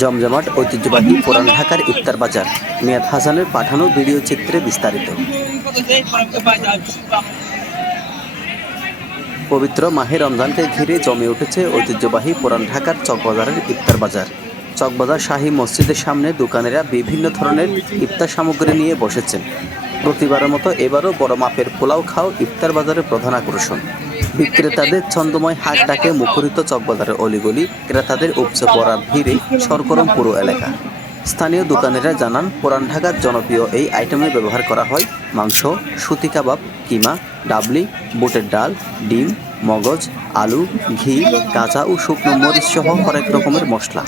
জমজমাট ঐতিহ্যবাহী পুরান ঢাকার ইফতার বাজার। মিয়াদ হাসানের পাঠানো ভিডিও চিত্রে বিস্তারিত। পবিত্র মাহে রমজানকে ঘিরে জমে উঠেছে ঐতিহ্যবাহী পুরান ঢাকার চকবাজারের ইফতার বাজার। চকবাজার শাহী মসজিদের সামনে দোকানিরা বিভিন্ন ধরনের ইফতার সামগ্রী নিয়ে বসেছেন। প্রতিবারের মতো এবারও বড় মাপের পোলাও খাও ইফতার বাজারের প্রধান আকর্ষণ। বিক্রেতাদের ছন্দময় হাট ডাকে মুখরিত চকবাজারের অলিগলি, ক্রেতাদের উপচে পড়া ভিড়ে সরগরম পুরো এলাকা। স্থানীয় দোকানিরা জানান, পুরান ঢাকার জনপ্রিয় এই আইটেমে ব্যবহার করা হয় মাংস, সুতি কাবাব, কিমা, ডাবলি, বুটের ডাল, ডিম, মগজ, আলু, ঘি, কাঁচা ও শুকনো মরিচ সহ হরেক রকমের মশলা।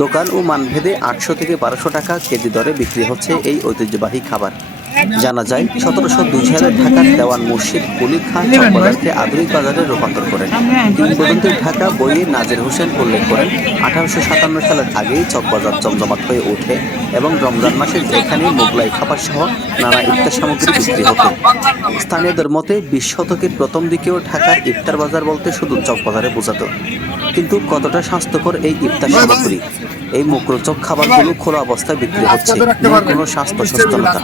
দোকান ও মানভেদে 800 থেকে 1200 টাকা কেজি দরে বিক্রি হচ্ছে এই ঐতিহ্যবাহী খাবার। জানা যায় 1702 সালে ঢাকার দেওয়ান মুর্শিদ কুলি খান চকবাজারকে আধুনিক বাজারে রূপান্তর করেন। কিংবদন্তি ঢাকা বইয়ে নাজির হোসেন উল্লেখ করেন, 1857 সালের আগেই চকবাজার জমজমাট হয়ে ওঠে এবং রমজান মাসে এখানে মোগলাই খাবার সহ নানা ইফতার সামগ্রী বিক্রি হতো। স্থানীয়দের মতে 20 শতকের প্রথম দিকেও ঢাকার ইফতার বাজার বলতে শুধু চকবাজারে বোঝাতো। কিন্তু কতটা স্বাস্থ্যকর এই ইফতার সামগ্রী? এই মুখরোচক খাবারগুলো খোলা অবস্থায় বিক্রি হচ্ছে, কোনো স্বাস্থ্য সচেতনতা।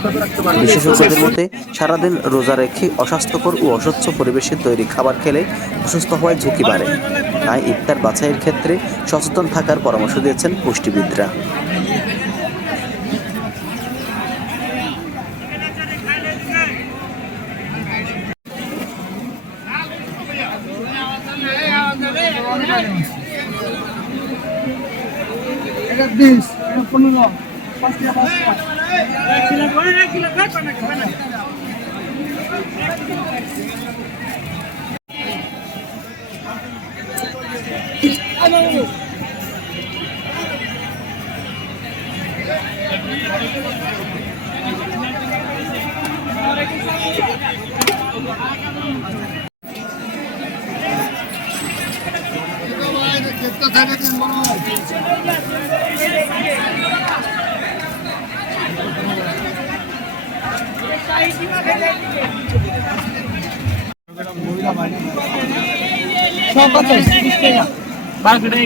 বিশেষজ্ঞদের মতে, সারাদিন রোজা রেখে অস্বাস্থ্যকর ও অস্বচ্ছ পরিবেশে তৈরি খাবার খেলে অসুস্থ হওয়ার ঝুঁকি বাড়ে। তাই ইফতার বাছাইয়ের ক্ষেত্রে সচেতন থাকার পরামর্শ দিয়েছেন পুষ্টিবিদরা।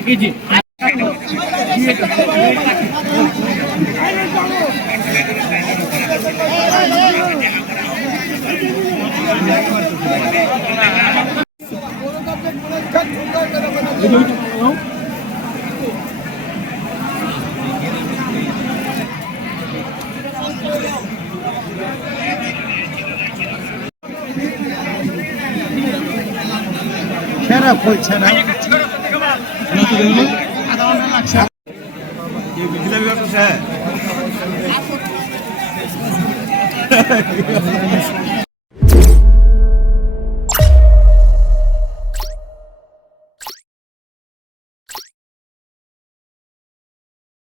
কেজি খারাপ হচ্ছে না। আধা ঘন্টা লাগছে।